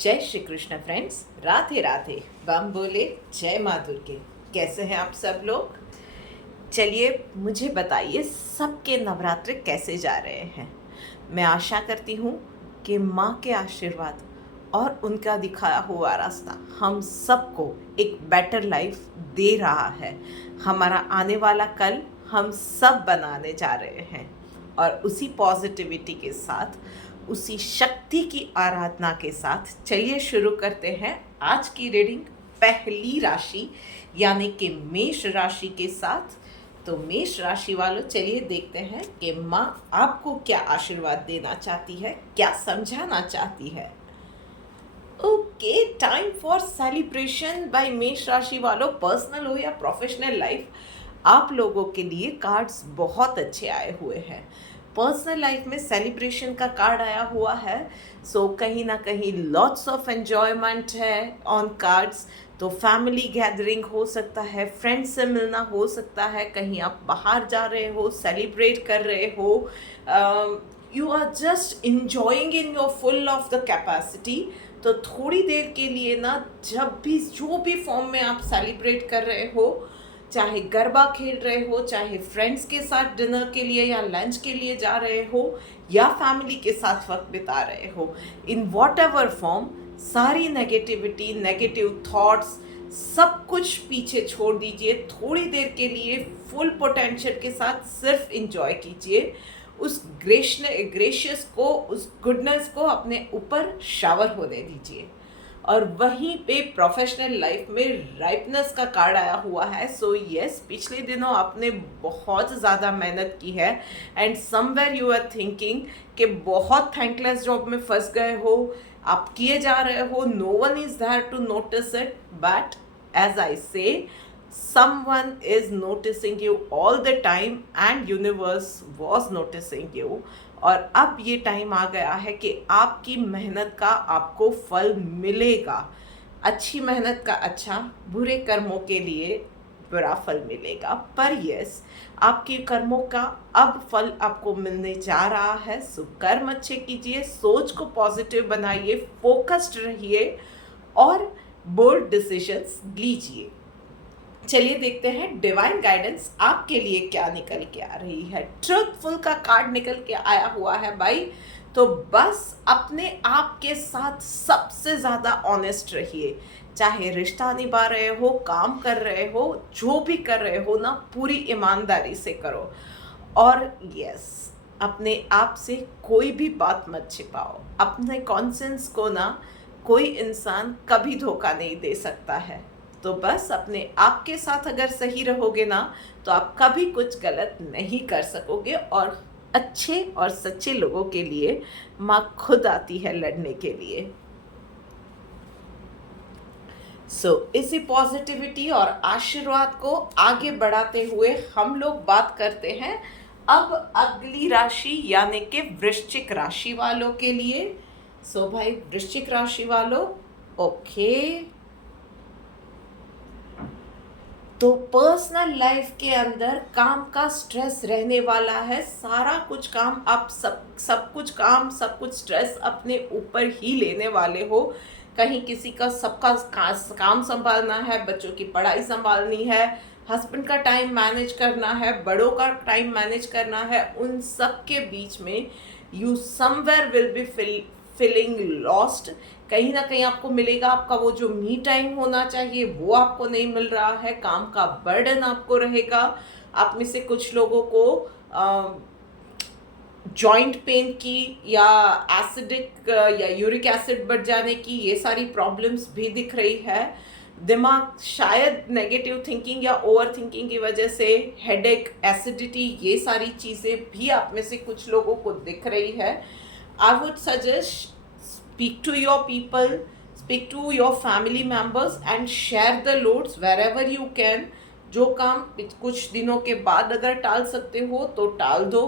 जय श्री कृष्ण फ्रेंड्स, राधे राधे। बम बोले, जय माँ दुर्गे। कैसे हैं आप सब लोग? चलिए मुझे बताइए, सबके नवरात्र कैसे जा रहे हैं। मैं आशा करती हूँ कि माँ के आशीर्वाद और उनका दिखाया हुआ रास्ता हम सबको एक बेटर लाइफ दे रहा है। हमारा आने वाला कल हम सब बनाने जा रहे हैं और उसी पॉजिटिविटी के साथ, उसी शक्ति की आराधना के साथ चलिए शुरू करते हैं आज की रीडिंग पहली राशि यानी कि मेष राशि के साथ। तो मेष राशि वालों, चलिए देखते हैं कि माँ आपको क्या आशीर्वाद देना चाहती है, क्या समझाना चाहती है। Okay, time for celebration by मेष राशि वालों। पर्सनल हो या प्रोफेशनल लाइफ, आप लोगों के लिए कार्ड्स बहुत अच्छे आए हुए हैं। पर्सनल लाइफ में सेलिब्रेशन का कार्ड आया हुआ है, सो कहीं ना कहीं लॉट्स ऑफ एन्जॉयमेंट है ऑन कार्ड्स। तो फैमिली गैदरिंग हो सकता है, फ्रेंड्स से मिलना हो सकता है, कहीं आप बाहर जा रहे हो, सेलिब्रेट कर रहे हो, you are just enjoying in your full of the capacity. तो थोड़ी देर के लिए ना, जब भी जो भी फॉर्म में आप सेलिब्रेट कर रहे हो, चाहे गरबा खेल रहे हो, चाहे फ्रेंड्स के साथ डिनर के लिए या लंच के लिए जा रहे हो, या फैमिली के साथ वक्त बिता रहे हो, इन वॉट एवर फॉर्म, सारी नेगेटिविटी, नेगेटिव थॉट्स, सब कुछ पीछे छोड़ दीजिए। थोड़ी देर के लिए फुल पोटेंशियल के साथ सिर्फ इंजॉय कीजिए। उस ग्रेशियस को, उस गुडनेस को अपने ऊपर शावर होने दीजिए। और वहीं पे प्रोफेशनल लाइफ में राइपनेस का कार्ड आया हुआ है। सो यस, पिछले दिनों आपने बहुत ज़्यादा मेहनत की है and somewhere you are thinking कि बहुत थैंकलेस जॉब में फंस गए हो, आप किए जा रहे हो, no one is there to notice it, but as I say, someone is noticing you all the time and universe was noticing you। और अब ये टाइम आ गया है कि आपकी मेहनत का आपको फल मिलेगा। अच्छी मेहनत का अच्छा, बुरे कर्मों के लिए बुरा फल मिलेगा। पर यस, आपके कर्मों का अब फल आपको मिलने जा रहा है। सो कर्म अच्छे कीजिए, सोच को पॉजिटिव बनाइए, फोकस्ड रहिए और बोल्ड डिसीजंस लीजिए। चलिए देखते हैं डिवाइन गाइडेंस आपके लिए क्या निकल के आ रही है। ट्रुथफुल का कार्ड निकल के आया हुआ है भाई। तो बस अपने आप के साथ सबसे ज़्यादा ऑनेस्ट रहिए। चाहे रिश्ता निभा रहे हो, काम कर रहे हो, जो भी कर रहे हो ना, पूरी ईमानदारी से करो। और यस, अपने आप से कोई भी बात मत छिपाओ। अपने कॉन्सेंस को ना कोई इंसान कभी धोखा नहीं दे सकता है। तो बस अपने आप के साथ अगर सही रहोगे ना, तो आप कभी कुछ गलत नहीं कर सकोगे। और अच्छे और सच्चे लोगों के लिए माँ खुद आती है लड़ने के लिए। इसी पॉजिटिविटी और आशीर्वाद को आगे बढ़ाते हुए हम लोग बात करते हैं अब अगली राशि यानी कि वृश्चिक राशि वालों के लिए। भाई वृश्चिक राशि वालों, ओके, तो पर्सनल लाइफ के अंदर काम का स्ट्रेस रहने वाला है। सारा कुछ काम आप सब कुछ स्ट्रेस अपने ऊपर ही लेने वाले हो। कहीं किसी का सबका काम संभालना है, बच्चों की पढ़ाई संभालनी है, हस्बैंड का टाइम मैनेज करना है, बड़ों का टाइम मैनेज करना है। उन सब के बीच में you somewhere will be feeling lost. कहीं ना कहीं आपको मिलेगा, आपका वो जो मी टाइम होना चाहिए वो आपको नहीं मिल रहा है। काम का बर्डन आपको रहेगा। आप में से कुछ लोगों को जॉइंट पेन की या एसिडिक या यूरिक एसिड बढ़ जाने की, ये सारी प्रॉब्लम्स भी दिख रही है। दिमाग शायद नेगेटिव थिंकिंग या ओवर थिंकिंग की वजह से हेडेक, एसिडिटी, ये सारी चीज़ें भी आप में से कुछ लोगों को दिख रही है। I would suggest speak to your people, speak to your family members and share the loads wherever you can। जो काम कुछ दिनों के बाद अगर टाल सकते हो तो टाल दो।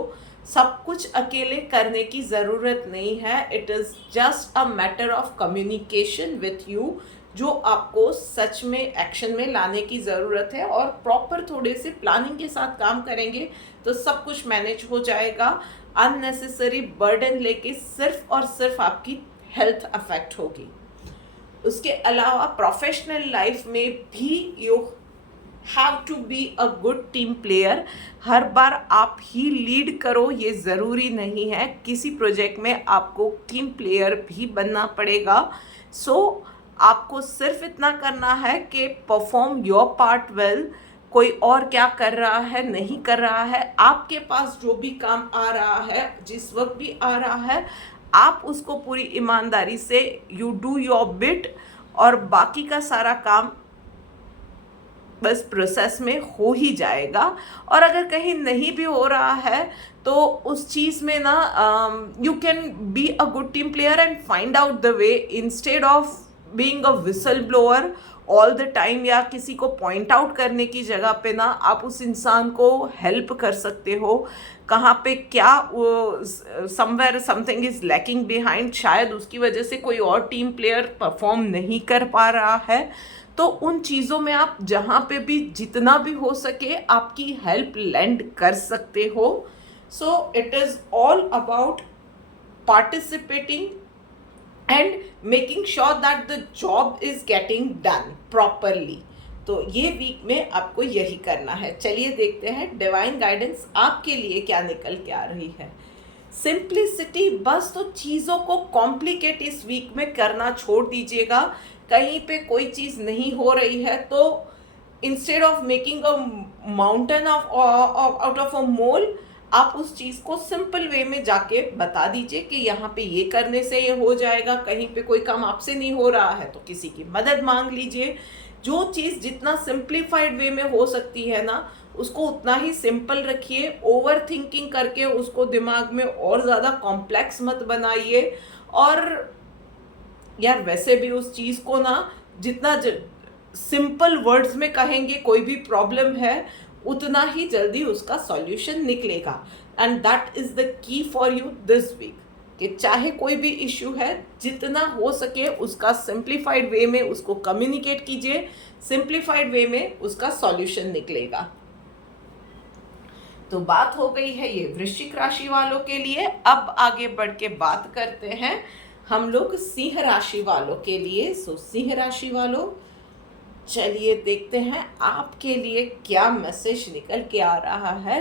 सब कुछ अकेले करने की ज़रूरत नहीं है। It is just a matter of communication with you, जो आपको सच में एक्शन में लाने की ज़रूरत है। और प्रॉपर थोड़े से प्लानिंग के साथ काम करेंगे तो सब कुछ मैनेज हो जाएगा। अननेसेसरी बर्डन लेके सिर्फ और सिर्फ आपकी हेल्थ अफेक्ट होगी। उसके अलावा प्रोफेशनल लाइफ में भी you have to be a good team player. हर बार आप ही लीड करो ये ज़रूरी नहीं है, किसी प्रोजेक्ट में आपको टीम प्लेयर भी बनना पड़ेगा। आपको सिर्फ इतना करना है कि परफॉर्म योर पार्ट वेल। कोई और क्या कर रहा है नहीं कर रहा है, आपके पास जो भी काम आ रहा है, जिस वक्त भी आ रहा है, आप उसको पूरी ईमानदारी से यू डू योर बिट, और बाकी का सारा काम बस प्रोसेस में हो ही जाएगा। और अगर कहीं नहीं भी हो रहा है तो उस चीज़ में ना you can be a good team player and find out the way, instead of being a whistle blower all the time, या किसी को पॉइंट आउट करने की जगह पे ना आप उस इंसान को हेल्प कर सकते हो। कहाँ पे क्या somewhere something is lacking behind, शायद उसकी वजह से कोई और टीम प्लेयर परफॉर्म नहीं कर पा रहा है, तो उन चीज़ों में आप जहाँ पे भी जितना भी हो सके आपकी हेल्प लेंड कर सकते हो। सो it is all about participating and making sure that the job is getting done properly। तो ये वीक में आपको यही करना है। चलिए देखते हैं डिवाइन गाइडेंस आपके लिए क्या निकल के आ रही है। सिंप्लिसिटी, बस तो चीज़ों को कॉम्प्लिकेट इस वीक में करना छोड़ दीजिएगा। कहीं पे कोई चीज़ नहीं हो रही है तो instead of making a mountain of out of a mole, आप उस चीज़ को सिंपल वे में जाके बता दीजिए कि यहाँ पे ये करने से ये हो जाएगा। कहीं पे कोई काम आपसे नहीं हो रहा है तो किसी की मदद मांग लीजिए। जो चीज़ जितना सिंप्लीफाइड वे में हो सकती है ना, उसको उतना ही सिंपल रखिए। ओवर थिंकिंग करके उसको दिमाग में और ज़्यादा कॉम्प्लेक्स मत बनाइए। और यार वैसे भी उस चीज़ को ना जितना सिंपल वर्ड्स में कहेंगे कोई भी प्रॉब्लम है, उतना ही जल्दी उसका सॉल्यूशन निकलेगा। And that is the key for you this week, कि चाहे कोई भी इश्यू है, जितना हो सके उसका सिंप्लीफाइड वे में उसको कम्युनिकेट कीजिए, सिंप्लीफाइड वे में उसका सॉल्यूशन निकलेगा। तो बात हो गई है ये वृश्चिक राशि वालों के लिए। अब आगे बढ़ के बात करते हैं हम लोग सिंह राशि वालों के लिए। सिंह राशि वालों, चलिए देखते हैं आपके लिए क्या मैसेज निकल के आ रहा है।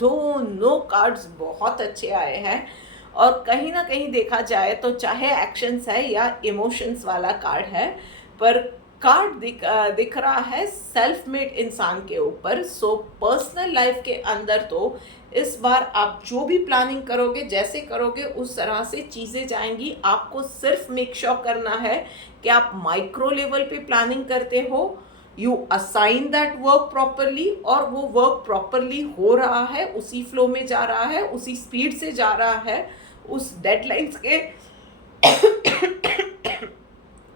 दोनों कार्ड्स बहुत अच्छे आए हैं, और कहीं ना कहीं देखा जाए तो चाहे एक्शंस है या इमोशंस वाला कार्ड है, पर कार्ड दिख रहा है सेल्फ मेड इंसान के ऊपर। सो पर्सनल लाइफ के अंदर तो इस बार आप जो भी प्लानिंग करोगे, जैसे करोगे उस तरह से चीज़ें जाएंगी। आपको सिर्फ मेक श्योर करना है कि आप माइक्रो लेवल पे प्लानिंग करते हो, you assign that work properly, और वो वर्क प्रॉपरली हो रहा है, उसी फ्लो में जा रहा है, उसी स्पीड से जा रहा है, उस डेडलाइंस के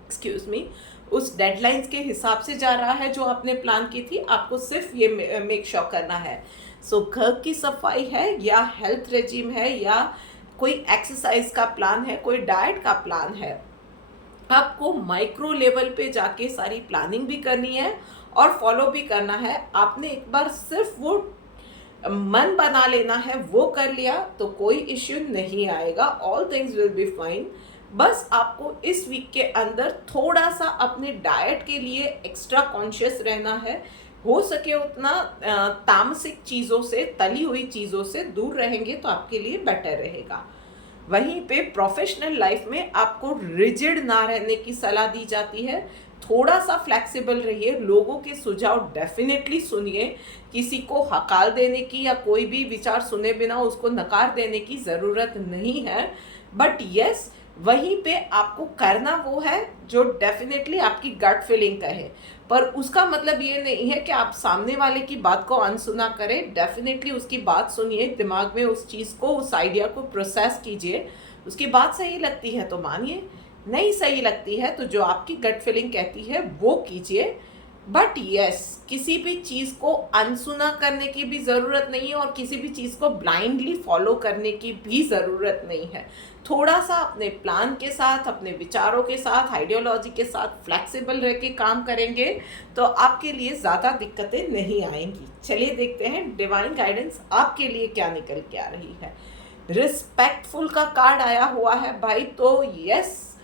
एक्सक्यूज मी, उस डेडलाइंस के हिसाब से जा रहा है जो आपने प्लान की थी। आपको सिर्फ ये मेक श्योर करना है। सो घर की सफाई है, या हेल्थ रेजिम है, या कोई एक्सरसाइज का प्लान है, कोई डाइट का प्लान है, आपको माइक्रो लेवल पे जाके सारी प्लानिंग भी करनी है और फॉलो भी करना है। आपने एक बार सिर्फ वो मन बना लेना है, वो कर लिया तो कोई इश्यू नहीं आएगा, all things will be fine. बस आपको इस वीक के अंदर थोड़ा सा अपने डाइट के लिए एक्स्ट्रा कॉन्शियस रहना है। हो सके उतना तामसिक चीज़ों से, तली हुई चीज़ों से दूर रहेंगे तो आपके लिए बेटर रहेगा। वहीं पे प्रोफेशनल लाइफ में आपको रिजिड ना रहने की सलाह दी जाती है। थोड़ा सा फ्लेक्सिबल रहिए, लोगों के सुझाव डेफिनेटली सुनिए। किसी को हकाल देने की या कोई भी विचार सुने बिना उसको नकार देने की ज़रूरत नहीं है। बट यस, वहीं पे आपको करना वो है जो डेफिनेटली आपकी गट फीलिंग कहे, पर उसका मतलब ये नहीं है कि आप सामने वाले की बात को अनसुना करें। डेफिनेटली उसकी बात सुनिए, दिमाग में उस चीज़ को, उस आइडिया को प्रोसेस कीजिए। उसकी बात सही लगती है तो मानिए, नहीं सही लगती है तो जो आपकी गट फीलिंग कहती है वो कीजिए। बट यस, किसी भी चीज़ को अनसुना करने की भी ज़रूरत नहीं है, और किसी भी चीज़ को ब्लाइंडली फॉलो करने की भी ज़रूरत नहीं है। थोड़ा सा अपने प्लान के साथ, अपने विचारों के साथ, आइडियोलॉजी के साथ फ्लेक्सिबल रह के काम करेंगे तो आपके लिए ज़्यादा दिक्कतें नहीं आएंगी। चलिए देखते हैं डिवाइन गाइडेंस आपके लिए क्या निकल के आ रही है। रिस्पेक्टफुल का कार्ड आया हुआ है भाई, तो yes,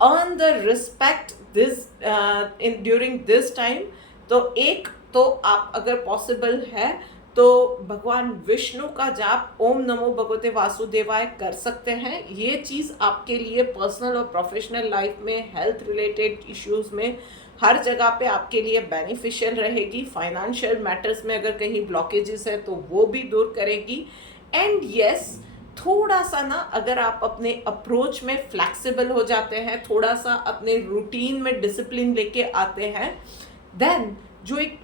earn the respect this in during this time. तो एक तो आप अगर पॉसिबल है तो भगवान विष्णु का जाप ओम नमो भगवते वासुदेवाय कर सकते हैं। ये चीज़ आपके लिए पर्सनल और प्रोफेशनल लाइफ में, हेल्थ रिलेटेड इश्यूज में, हर जगह पे आपके लिए बेनिफिशियल रहेगी। फाइनेंशियल मैटर्स में अगर कहीं ब्लॉकेजेस है तो वो भी दूर करेगी। एंड यस, थोड़ा सा ना अगर आप अपने अप्रोच में फ्लेक्सिबल हो जाते हैं, थोड़ा सा अपने रूटीन में डिसिप्लिन लेके आते हैं, देन जो एक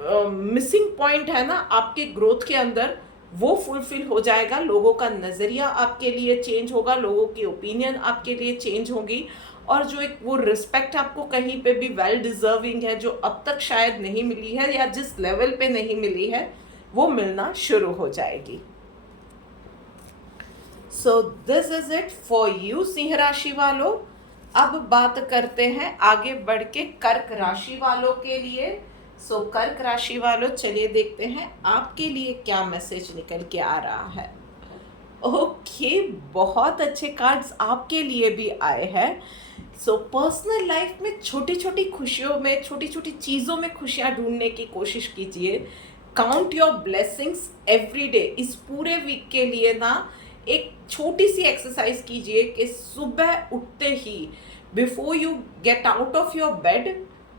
मिसिंग पॉइंट है ना आपके ग्रोथ के अंदर, वो फुलफिल हो जाएगा। लोगों का नज़रिया आपके लिए चेंज होगा, लोगों की ओपिनियन आपके लिए चेंज होगी, और जो एक वो रिस्पेक्ट आपको कहीं पे भी वेल डिजर्विंग है, जो अब तक शायद नहीं मिली है या जिस लेवल पे नहीं मिली है, वो मिलना शुरू हो जाएगी। सो this is it for you Singh राशि वालों। अब बात करते हैं आगे बढ़ के कर्क राशि वालों के लिए। सो कर्क राशि वालों, चलिए देखते हैं आपके लिए क्या मैसेज निकल के आ रहा है। ओके, बहुत अच्छे कार्ड्स आपके लिए भी आए हैं। सो पर्सनल लाइफ में छोटी छोटी खुशियों में, छोटी छोटी चीज़ों में खुशियाँ ढूंढने की कोशिश कीजिए। Count your blessings every day. इस पूरे वीक के लिए ना एक छोटी सी एक्सरसाइज कीजिए कि सुबह उठते ही, before you get out of your bed,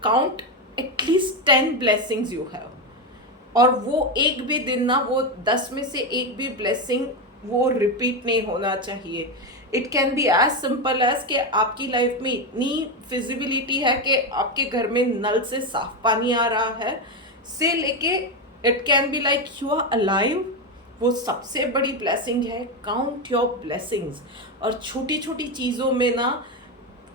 count at least 10 blessings you have. और वो एक भी दिन ना, वो 10 में से एक भी ब्लेसिंग वो रिपीट नहीं होना चाहिए। It can be as simple as कि आपकी लाइफ में इतनी फिजिबिलिटी है कि आपके घर में नल से साफ पानी आ रहा है, से लेके it can be like you are alive, वो सबसे बड़ी ब्लेसिंग है। Count your blessings. और छोटी छोटी चीज़ों में ना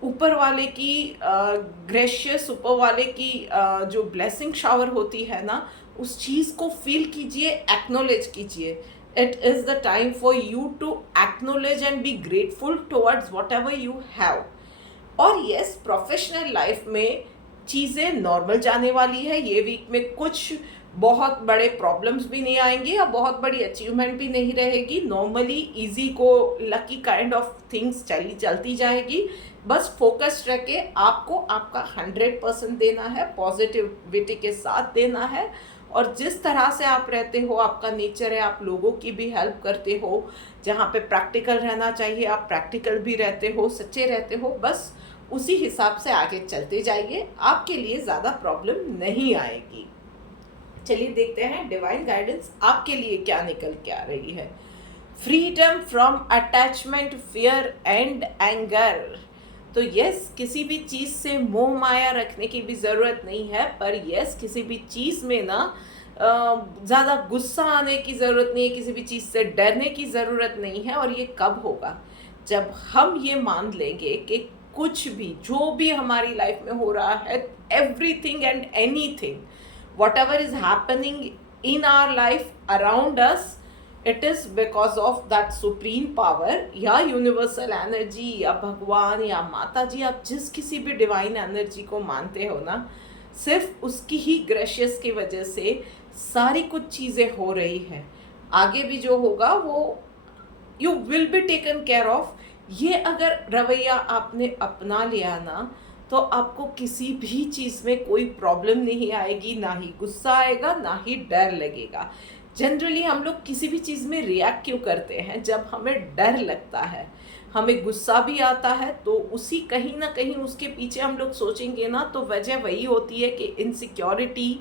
ऊपर वाले की ग्रेशियस, ऊपर वाले की जो ब्लेसिंग शावर होती है ना, उस चीज़ को फील कीजिए, एक्नोलेज कीजिए। It is the time for you to acknowledge and be grateful towards what ever you have. Have yes, professional life में चीज़ें नॉर्मल जाने वाली है। ये वीक में कुछ बहुत बड़े प्रॉब्लम्स भी नहीं आएंगे और बहुत बड़ी अचीवमेंट भी नहीं रहेगी। नॉर्मली इजी को लकी काइंड ऑफ थिंग्स चलती जाएगी। बस फोकस्ड रह के आपको आपका 100% देना है, पॉजिटिविटी के साथ देना है। और जिस तरह से आप रहते हो, आपका नेचर है, आप लोगों की भी हेल्प करते हो, जहाँ पे प्रैक्टिकल रहना चाहिए आप प्रैक्टिकल भी रहते हो, सच्चे रहते हो, बस उसी हिसाब से आगे चलते जाइए, आपके लिए ज़्यादा प्रॉब्लम नहीं आएगी। चलिए देखते हैं डिवाइन गाइडेंस आपके लिए क्या निकल के आ रही है। Freedom from attachment, fear and anger. तो यस, किसी भी चीज़ से मोह माया रखने की भी ज़रूरत नहीं है, पर यस, किसी भी चीज़ में ना ज़्यादा गुस्सा आने की ज़रूरत नहीं है, किसी भी चीज़ से डरने की ज़रूरत नहीं है। और ये कब होगा? जब हम ये मान लेंगे कि कुछ भी, जो भी हमारी लाइफ में हो रहा है, everything and anything, whatever is happening in our life around us, it is because of that supreme power या universal energy या भगवान या माता जी, आप जिस किसी भी डिवाइन एनर्जी को मानते हो ना, सिर्फ उसकी ही ग्रेशियस की वजह से सारी कुछ चीज़ें हो रही हैं। आगे भी जो होगा वो you will be taken care of. ये अगर रवैया आपने अपना लिया ना, तो आपको किसी भी चीज़ में कोई प्रॉब्लम नहीं आएगी, ना ही गुस्सा आएगा, ना ही डर लगेगा। जनरली हम लोग किसी भी चीज़ में रिएक्ट क्यों करते हैं? जब हमें डर लगता है, हमें गुस्सा भी आता है, तो उसी कहीं ना कहीं उसके पीछे हम लोग सोचेंगे ना, तो वजह वही होती है कि इनसिक्योरिटी,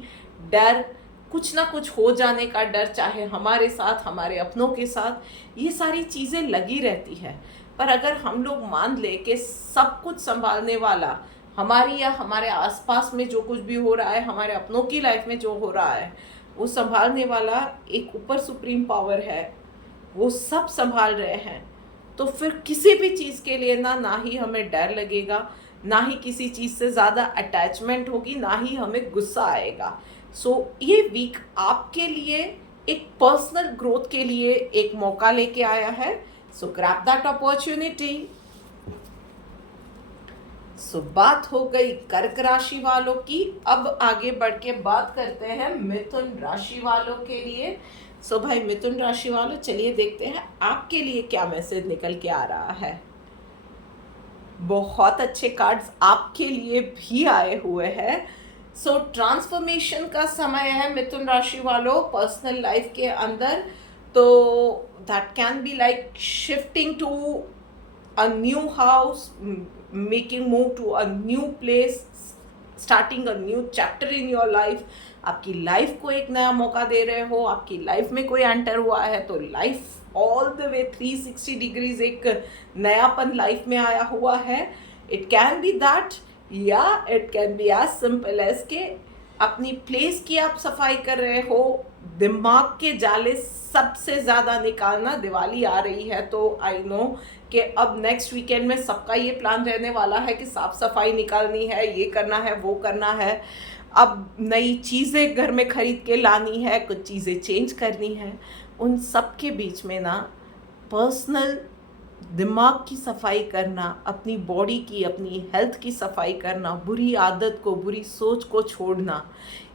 डर, कुछ ना कुछ हो जाने का डर, चाहे हमारे साथ, हमारे अपनों के साथ, ये सारी चीज़ें लगी रहती है। पर अगर हम लोग मान ले कि सब कुछ संभालने वाला, हमारी या हमारे आसपास में जो कुछ भी हो रहा है, हमारे अपनों की लाइफ में जो हो रहा है, वो संभालने वाला एक ऊपर सुप्रीम पावर है, वो सब संभाल रहे हैं, तो फिर किसी भी चीज़ के लिए ना ही हमें डर लगेगा, ना ही किसी चीज़ से ज़्यादा अटैचमेंट होगी, ना ही हमें गुस्सा आएगा। सो ये वीक आपके लिए एक पर्सनल ग्रोथ के लिए एक मौका लेके आया है। So grab that opportunity. So बात हो गई कर्क राशि वालों की। अब आगे बढ़ के बात करते हैं मिथुन राशि वालों के लिए। सो भाई मिथुन राशि वालों, चलिए देखते हैं आपके लिए क्या मैसेज निकल के आ रहा है। बहुत अच्छे कार्ड्स आपके लिए भी आए हुए हैं। सो ट्रांसफॉर्मेशन का समय है मिथुन राशि वालों पर्सनल लाइफ के अंदर। तो that can be like shifting to a new house, making move to a new place, starting a new chapter in your life। आपकी लाइफ को एक नया मौका दे रहे हो, आपकी लाइफ में कोई एंटर हुआ है तो life all the way 360 degrees एक नयापन लाइफ में आया हुआ है। इट कैन बी दैट या it can be as simple as के अपनी प्लेस की आप सफाई कर रहे हो, दिमाग के जाले सबसे ज़्यादा निकालना। दिवाली आ रही है तो आई नो कि अब नेक्स्ट वीकेंड में सबका ये प्लान रहने वाला है कि साफ सफाई निकालनी है, ये करना है, वो करना है। अब नई चीज़ें घर में खरीद के लानी है, कुछ चीज़ें चेंज करनी है। उन सब के बीच में ना पर्सनल दिमाग की सफाई करना, अपनी बॉडी की, अपनी हेल्थ की सफाई करना, बुरी आदत को, बुरी सोच को छोड़ना,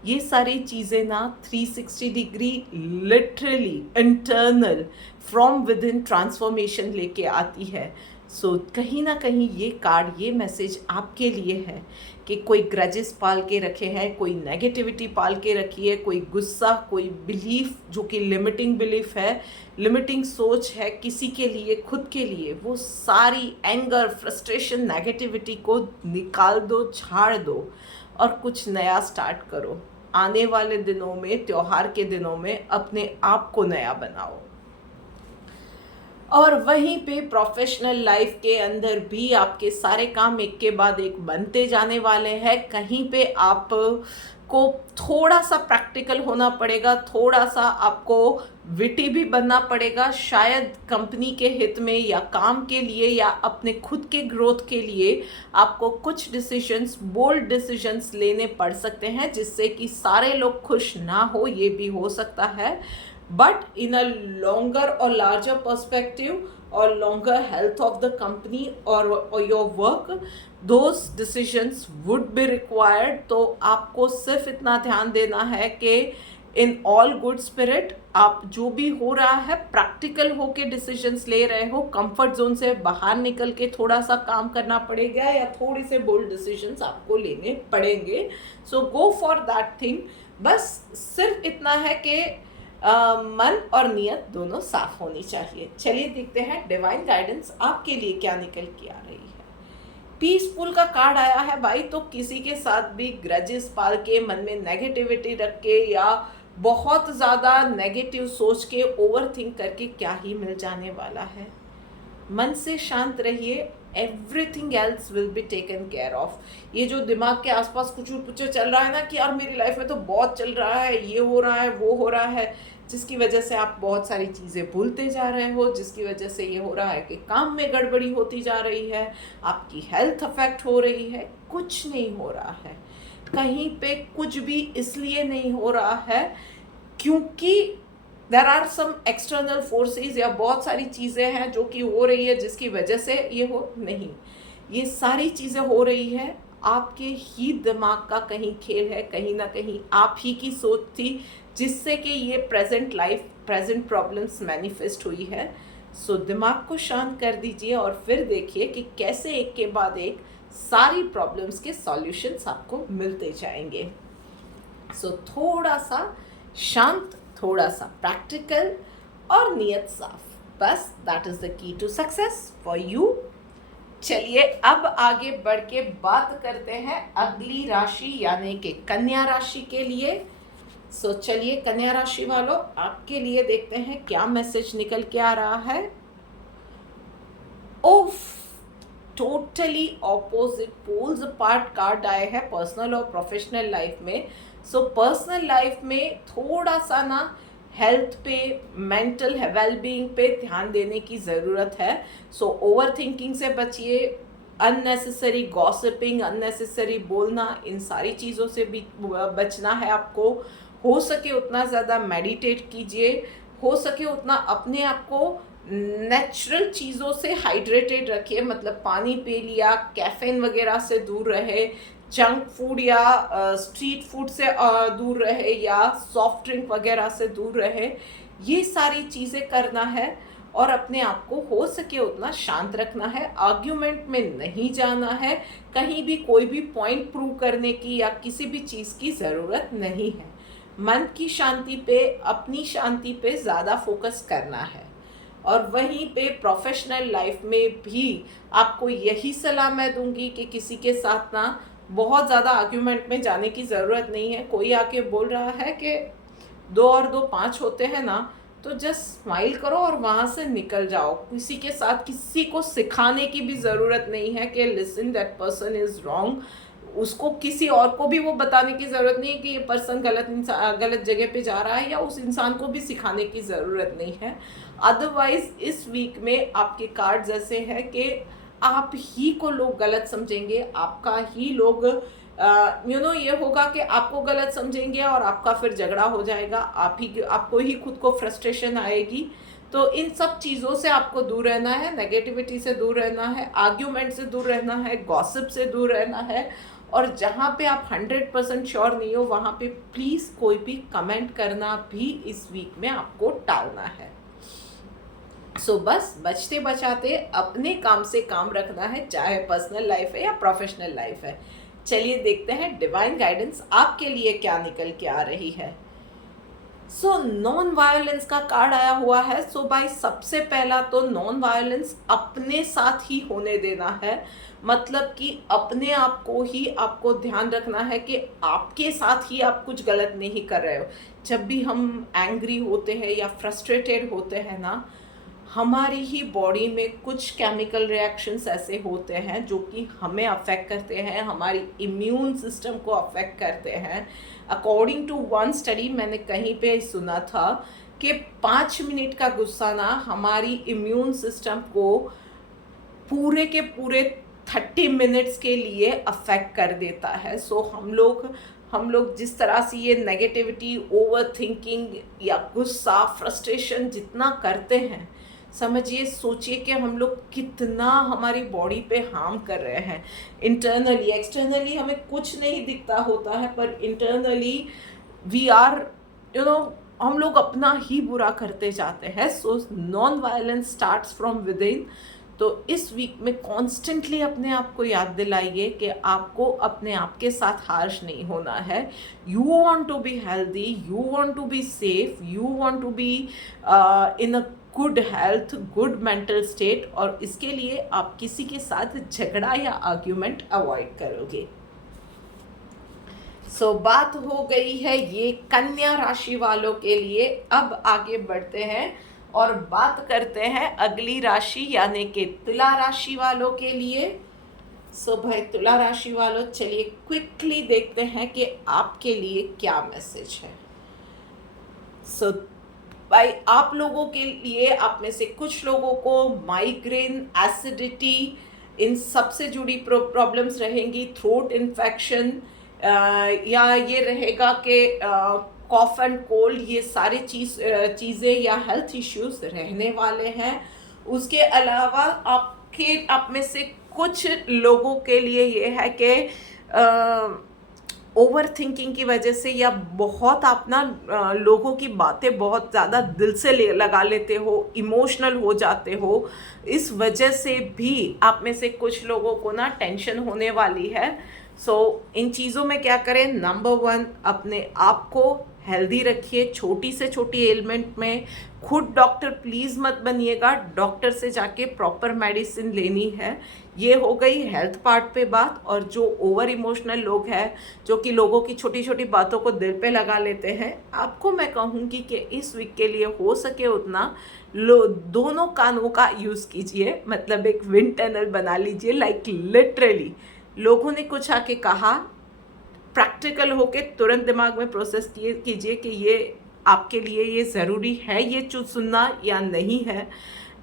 ये सारी चीज़ें ना 360 degree literally internal from with in transformation लेके आती है। सो कहीं ना कहीं ये कार्ड, ये मैसेज आपके लिए है कि कोई ग्रजेस पाल के रखे हैं, कोई नेगेटिविटी पाल के रखी है, कोई गुस्सा, कोई बिलीफ जो कि लिमिटिंग बिलीफ है, लिमिटिंग सोच है किसी के लिए, खुद के लिए, वो सारी एंगर, फ्रस्ट्रेशन, नेगेटिविटी को निकाल दो, झाड़ दो और कुछ नया स्टार्ट करो। आने वाले दिनों में, त्योहार के दिनों में अपने आप को नया बनाओ। और वहीं पे प्रोफेशनल लाइफ के अंदर भी आपके सारे काम एक के बाद एक बनते जाने वाले हैं। कहीं पे आप को थोड़ा सा प्रैक्टिकल होना पड़ेगा, थोड़ा सा आपको विटी भी बनना पड़ेगा, शायद कंपनी के हित में या काम के लिए या अपने खुद के ग्रोथ के लिए आपको कुछ डिसीजंस, बोल्ड डिसीजंस लेने पड़ सकते हैं जिससे कि सारे लोग खुश ना हो, ये भी हो सकता है। But in a longer or larger perspective or longer health of the company or your work, those decisions would be required। तो आपको सिर्फ इतना ध्यान देना है कि इन ऑल गुड स्पिरिट आप जो भी हो रहा है प्रैक्टिकल हो के डिसीजंस ले रहे हो, कंफर्ट जोन से बाहर निकल के थोड़ा सा काम करना पड़ेगा या थोड़े से बोल्ड डिसीजंस आपको लेने पड़ेंगे। सो गो फॉर दैट थिंग। बस सिर्फ इतना है कि मन और नियत दोनों साफ होनी चाहिए। चलिए देखते हैं डिवाइन गाइडेंस आपके लिए क्या निकल के आ रही है। पीसफुल का कार्ड आया है भाई, तो किसी के साथ भी ग्रजेस पाल के, मन में नेगेटिविटी रख के या बहुत ज़्यादा नेगेटिव सोच के, ओवर थिंक करके क्या ही मिल जाने वाला है। मन से शांत रहिए, everything else will be taken care of. ये जो दिमाग के आसपास कुछ कुछ चल रहा है ना कि यार मेरी लाइफ में तो बहुत चल रहा है, ये हो रहा है, वो हो रहा है, जिसकी वजह से आप बहुत सारी चीज़ें भूलते जा रहे हो, जिसकी वजह से ये हो रहा है कि काम में गड़बड़ी होती जा रही है, आपकी हेल्थ अफेक्ट हो रही है। कुछ नहीं हो रहा है, कहीं पे कुछ भी इसलिए नहीं हो रहा है क्योंकि there are some external forces या बहुत सारी चीज़ें हैं जो कि हो रही है जिसकी वजह से ये हो नहीं। ये सारी चीज़ें हो रही है आपके ही दिमाग का कहीं खेल है, कहीं ना कहीं आप ही की सोच थी जिससे कि ये present life, present problems manifest हुई है। सो दिमाग को शांत कर दीजिए और फिर देखिए कि कैसे एक के बाद एक सारी प्रॉब्लम्स के सॉल्यूशंस आपको मिलते जाएंगे। सो थोड़ा सा शांत, थोड़ा सा प्रैक्टिकल और नियत साफ, बस that is the key to success for you. चलिए अब आगे बढ़ के बात करते हैं अगली राशि यानी कि कन्या राशि के लिए। सो चलिए कन्या राशि वालों आपके लिए देखते हैं क्या मैसेज निकल के आ रहा है। ओफ, totally opposite, poles apart card आए हैं पर्सनल और प्रोफेशनल लाइफ में। सो पर्सनल लाइफ में थोड़ा सा ना हेल्थ पे, मेंटल वेलबींग पे ध्यान देने की ज़रूरत है। सो ओवर थिंकिंग से बचिए, अननेसेसरी गॉसिपिंग, अननेसेसरी बोलना, इन सारी चीज़ों से भी बचना है आपको। हो सके उतना ज़्यादा मेडिटेट कीजिए, हो सके उतना अपने आप को नेचुरल चीज़ों से हाइड्रेटेड रखिए, मतलब पानी पी लिया, कैफीन वगैरह से दूर रहे, जंक फूड या स्ट्रीट फूड से दूर रहे या सॉफ्ट ड्रिंक वगैरह से दूर रहे। ये सारी चीज़ें करना है और अपने आप को हो सके उतना शांत रखना है, आर्ग्यूमेंट में नहीं जाना है, कहीं भी कोई भी पॉइंट प्रूव करने की या किसी भी चीज़ की ज़रूरत नहीं है। मन की शांति पे, अपनी शांति पे ज़्यादा फोकस करना है। और वहीं पे प्रोफेशनल लाइफ में भी आपको यही सलाह मैं दूंगी कि किसी के साथ ना बहुत ज़्यादा आर्ग्यूमेंट में जाने की ज़रूरत नहीं है। कोई आके बोल रहा है कि 2 और 2 5 होते हैं ना, तो जस्ट स्माइल करो और वहाँ से निकल जाओ। किसी के साथ किसी को सिखाने की भी ज़रूरत नहीं है कि listen that person is wrong. उसको किसी और को भी वो बताने की ज़रूरत नहीं है कि ये पर्सन गलत जगह पे जा रहा है, या उस इंसान को भी सिखाने की ज़रूरत नहीं है। अदरवाइज इस वीक में आपके कार्ड्स ऐसे हैं कि आप ही को लोग गलत समझेंगे, आपका ही लोग ये होगा कि आपको गलत समझेंगे और आपका फिर झगड़ा हो जाएगा, आपको ही खुद को फ्रस्ट्रेशन आएगी। तो इन सब चीज़ों से आपको दूर रहना है, नेगेटिविटी से दूर रहना है, आर्ग्यूमेंट से दूर रहना है, गॉसिप से दूर रहना है। और जहाँ पे आप 100% श्योर नहीं हो वहाँ पे प्लीज़ कोई भी कमेंट करना भी इस वीक में आपको टालना है। बस बचते बचाते अपने काम से काम रखना है, चाहे पर्सनल लाइफ है या प्रोफेशनल लाइफ है। चलिए देखते हैं डिवाइन गाइडेंस आपके लिए क्या निकल के आ रही है। नॉन वायलेंस का कार्ड आया हुआ है। भाई सबसे पहला तो नॉन वायलेंस अपने साथ ही होने देना है। मतलब कि अपने आप को ही आपको ध्यान रखना है कि आपके साथ ही आप कुछ गलत नहीं कर रहे हो। जब भी हम एंग्री होते हैं या फ्रस्ट्रेटेड होते हैं ना, हमारी ही बॉडी में कुछ केमिकल रिएक्शंस ऐसे होते हैं जो कि हमें अफेक्ट करते हैं, हमारी इम्यून सिस्टम को अफेक्ट करते हैं। अकॉर्डिंग टू वन स्टडी मैंने कहीं पे सुना था कि 5 मिनट का गुस्सा ना हमारी इम्यून सिस्टम को पूरे के पूरे 30 मिनट्स के लिए अफेक्ट कर देता है। हम लोग जिस तरह से ये नेगेटिविटी, ओवर थिंकिंग या गुस्सा, फ्रस्ट्रेशन जितना करते हैं, समझिए, सोचिए कि हम लोग कितना हमारी बॉडी पे हार्म कर रहे हैं। इंटरनली, एक्सटर्नली हमें कुछ नहीं दिखता होता है, पर इंटरनली वी आर हम लोग अपना ही बुरा करते जाते हैं। Non violence starts from with in. तो इस वीक में कॉन्स्टेंटली अपने आप को याद दिलाइए कि आपको अपने आप के साथ हार्श नहीं होना है। You want to be healthy, you want to be safe, you want to be in a good health, good mental state, और इसके लिए आप किसी के साथ झगड़ा या आर्ग्यूमेंट अवॉइड करोगे। बात हो गई है ये कन्या राशि वालों के लिए। अब आगे बढ़ते हैं और बात करते हैं अगली राशि यानी कि तुला राशि वालों के लिए। भाई तुला राशि वालों, चलिए क्विकली देखते हैं कि आपके लिए क्या मैसेज है। भाई आप लोगों के लिए, आप में से कुछ लोगों को माइग्रेन, एसिडिटी, इन सब से जुड़ी प्रॉब्लम्स रहेंगी। थ्रोट इन्फेक्शन या ये रहेगा कि कॉफ एंड कोल्ड, ये सारे चीज़ें या हेल्थ इश्यूज रहने वाले हैं। उसके अलावा आप में से कुछ लोगों के लिए ये है कि ओवर थिंकिंग की वजह से, या बहुत आप ना लोगों की बातें बहुत ज़्यादा दिल से लगा लेते हो, इमोशनल हो जाते हो, इस वजह से भी आप में से कुछ लोगों को ना टेंशन होने वाली है। इन चीज़ों में क्या करें? नंबर 1, अपने आप को हेल्दी रखिए। छोटी से छोटी एलिमेंट में खुद डॉक्टर प्लीज़ मत बनिएगा, डॉक्टर से जाके प्रॉपर मेडिसिन लेनी है। ये हो गई हेल्थ पार्ट पे बात। और जो ओवर इमोशनल लोग हैं, जो कि लोगों की छोटी छोटी बातों को दिल पे लगा लेते हैं, आपको मैं कहूँगी कि इस वीक के लिए हो सके उतना दोनों कानों का यूज़ कीजिए। मतलब एक विंड टनल बना लीजिए, लाइक लिटरली लोगों ने कुछ आके कहा, प्रैक्टिकल होके तुरंत दिमाग में प्रोसेस कीजिए कि ये आपके लिए ये ज़रूरी है, ये सुनना या नहीं है,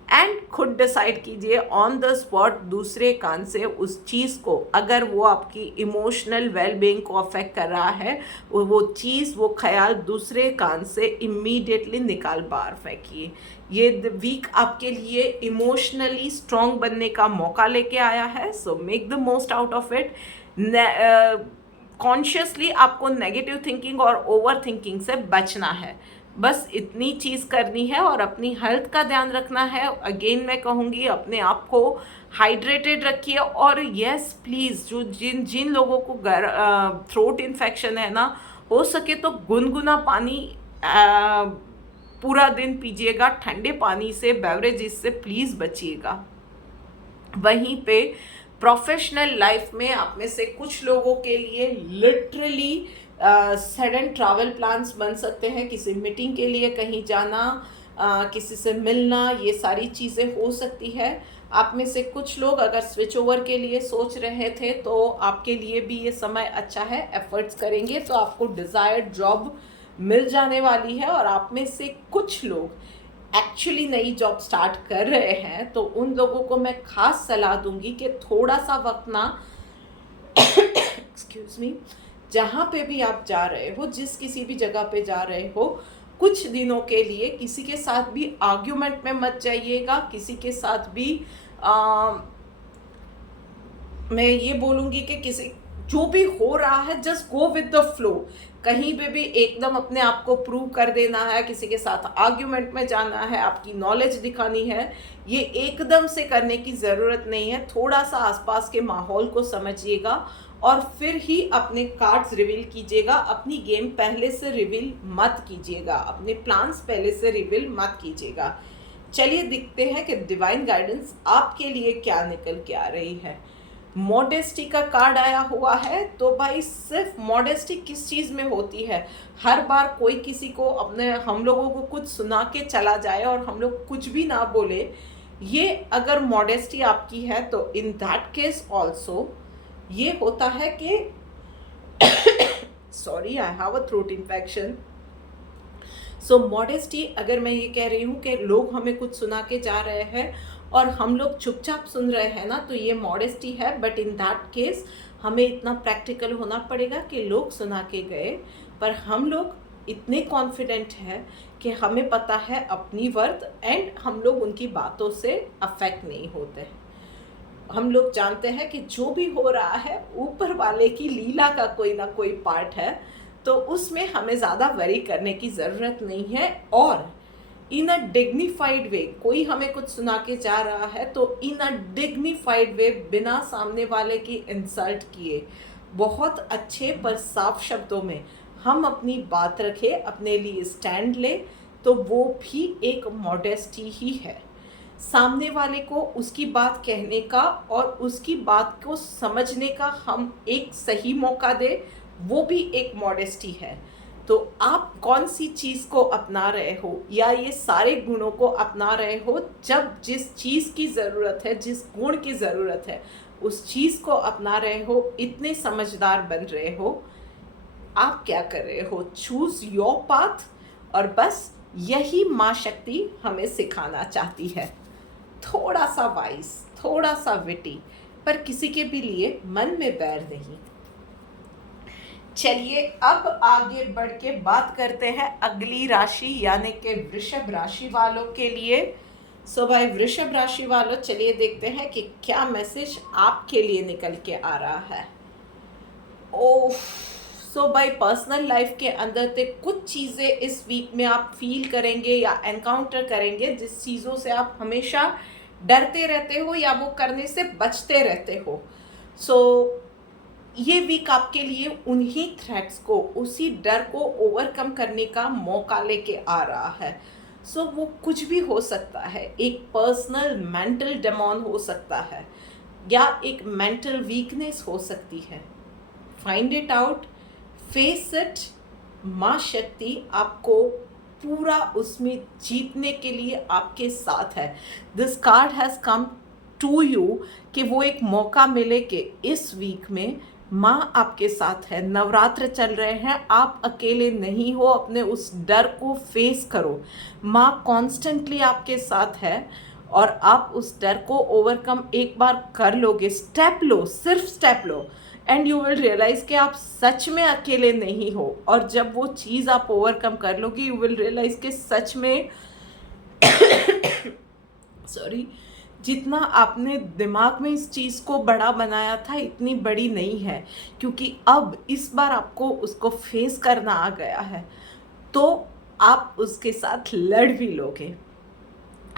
एंड खुद डिसाइड कीजिए ऑन द स्पॉट दूसरे कान से उस चीज़ को, अगर वो आपकी इमोशनल वेलबींग को अफेक्ट कर रहा है, वो चीज़, वो ख्याल दूसरे कान से इमीडिएटली निकाल बाहर फेंकिए। ये वीक आपके लिए इमोशनली स्ट्रॉन्ग बनने का मौका लेके आया है। Make the most out of it. Consciously आपको नेगेटिव थिंकिंग और ओवर थिंकिंग से बचना है। बस इतनी चीज़ करनी है और अपनी हेल्थ का ध्यान रखना है। अगेन मैं कहूँगी, अपने आप को हाइड्रेटेड रखिए। और यस प्लीज़, जो जिन जिन लोगों को थ्रोट इन्फेक्शन है ना, हो सके तो गुनगुना पानी पूरा दिन पीजिएगा। ठंडे पानी से, बेवरेजेस से प्लीज़ बचिएगा। वहीं पे प्रोफेशनल लाइफ में आप में से कुछ लोगों के लिए लिटरली सडन ट्रैवल प्लान्स बन सकते हैं। किसी मीटिंग के लिए कहीं जाना, किसी से मिलना, ये सारी चीज़ें हो सकती है। आप में से कुछ लोग अगर स्विच ओवर के लिए सोच रहे थे तो आपके लिए भी ये समय अच्छा है। एफर्ट्स करेंगे तो आपको डिज़ायर्ड जॉब मिल जाने वाली है। और आप में से कुछ लोग एक्चुअली नई जॉब स्टार्ट कर रहे हैं तो उन लोगों को मैं खास सलाह दूंगी कि थोड़ा सा वक्त ना एक्सक्यूज मी, जहाँ पे भी आप जा रहे हो, जिस किसी भी जगह पे जा रहे हो, कुछ दिनों के लिए किसी के साथ भी आर्ग्यूमेंट में मत जाइएगा। किसी के साथ भी मैं ये बोलूँगी कि किसी जो भी हो रहा है just go with the flow. कहीं पे भी एकदम अपने आप को प्रूव कर देना है, किसी के साथ आर्ग्यूमेंट में जाना है, आपकी नॉलेज दिखानी है, ये एकदम से करने की ज़रूरत नहीं है। थोड़ा सा आसपास के माहौल को समझिएगा और फिर ही अपने कार्ड्स रिवील कीजिएगा। अपनी गेम पहले से रिवील मत कीजिएगा, अपने प्लान्स पहले से रिवील मत कीजिएगा। चलिए देखते हैं कि डिवाइन गाइडेंस आपके लिए क्या निकल के आ रही है। मॉडेस्टी का कार्ड आया हुआ है। तो भाई सिर्फ मॉडेस्टी किस चीज़ में होती है? हर बार कोई किसी को हम लोगों को कुछ सुना के चला जाए और हम लोग कुछ भी ना बोले, ये अगर मॉडेस्टी आपकी है तो इन दैट केस ऑल्सो ये होता है कि sorry, I have a throat infection. So modesty, अगर मैं ये कह रही हूँ कि लोग हमें कुछ सुना के जा रहे हैं और हम लोग चुपचाप सुन रहे हैं ना, तो ये मॉडेस्टी है। बट इन दैट केस हमें इतना प्रैक्टिकल होना पड़ेगा कि लोग सुना के गए पर हम लोग इतने कॉन्फिडेंट हैं कि हमें पता है अपनी वर्थ एंड हम लोग उनकी बातों से अफेक्ट नहीं होते। हम लोग जानते हैं कि जो भी हो रहा है ऊपर वाले की लीला का कोई ना कोई पार्ट है, तो उसमें हमें ज़्यादा वरी करने की ज़रूरत नहीं है। और इन अ डिग्निफाइड वे, कोई हमें कुछ सुना के जा रहा है तो इन अ डिग्निफाइड वे, बिना सामने वाले की इंसल्ट किए, बहुत अच्छे पर साफ शब्दों में हम अपनी बात रखें, अपने लिए स्टैंड ले, तो वो भी एक मॉडेस्टी ही है। सामने वाले को उसकी बात कहने का और उसकी बात को समझने का हम एक सही मौका दे, वो भी एक मॉडेस्टी है। तो आप कौन सी चीज़ को अपना रहे हो, या ये सारे गुणों को अपना रहे हो? जब जिस चीज़ की ज़रूरत है, जिस गुण की ज़रूरत है, उस चीज़ को अपना रहे हो, इतने समझदार बन रहे हो। आप क्या कर रहे हो? Choose your path. और बस यही माँ शक्ति हमें सिखाना चाहती है। थोड़ा सा वाइस, थोड़ा सा विटी, पर किसी के भी लिए मन में बैर नहीं। चलिए अब आगे बढ़ के बात करते हैं अगली राशि यानी कि वृषभ राशि वालों के लिए। सो भाई वृषभ राशि वालों, चलिए देखते हैं कि क्या मैसेज आपके लिए निकल के आ रहा है। ओह, सो भाई पर्सनल लाइफ के अंदर से कुछ चीज़ें इस वीक में आप फील करेंगे या एनकाउंटर करेंगे जिस चीज़ों से आप हमेशा डरते रहते हो या वो करने से बचते रहते हो। सो ये वीक आपके लिए उन्हीं थ्रेट्स को, उसी डर को ओवरकम करने का मौका लेके आ रहा है। सो वो कुछ भी हो सकता है, एक पर्सनल मेंटल डेमोन हो सकता है या एक मेंटल वीकनेस हो सकती है। Find it out, face it. माँ शक्ति आपको पूरा उसमें जीतने के लिए आपके साथ है। This card has come to you कि वो एक मौका मिले कि इस वीक में माँ आपके साथ है। नवरात्र चल रहे हैं, आप अकेले नहीं हो, अपने उस डर को फेस करो। माँ कॉन्स्टेंटली आपके साथ है और आप उस डर को ओवरकम एक बार कर लोगे। स्टेप लो, सिर्फ स्टेप लो एंड यू विल रियलाइज कि आप सच में अकेले नहीं हो। और जब वो चीज़ आप ओवरकम कर लोगे, यू विल रियलाइज कि सच में सॉरी, जितना आपने दिमाग में इस चीज़ को बड़ा बनाया था इतनी बड़ी नहीं है, क्योंकि अब इस बार आपको उसको फेस करना आ गया है। तो आप उसके साथ लड़ भी लोगे।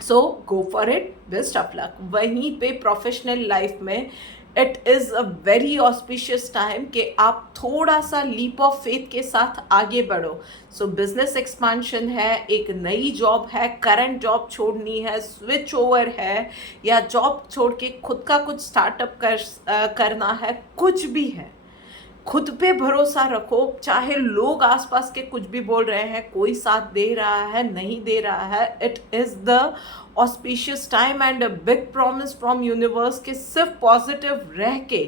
So go for it, best of luck. वहीं पे प्रोफेशनल लाइफ में it is a very auspicious time कि आप थोड़ा सा लीप ऑफ फेथ के साथ आगे बढ़ो। सो बिजनेस एक्सपांशन है, एक नई जॉब है, करंट जॉब छोड़नी है, स्विच ओवर है, या जॉब छोड़ के खुद का कुछ स्टार्टअप करना है, कुछ भी है, खुद पे भरोसा रखो। चाहे लोग आसपास के कुछ भी बोल रहे हैं, कोई साथ दे रहा है नहीं दे रहा है, it is the auspicious time and a big promise from universe के सिर्फ पॉजिटिव रह के,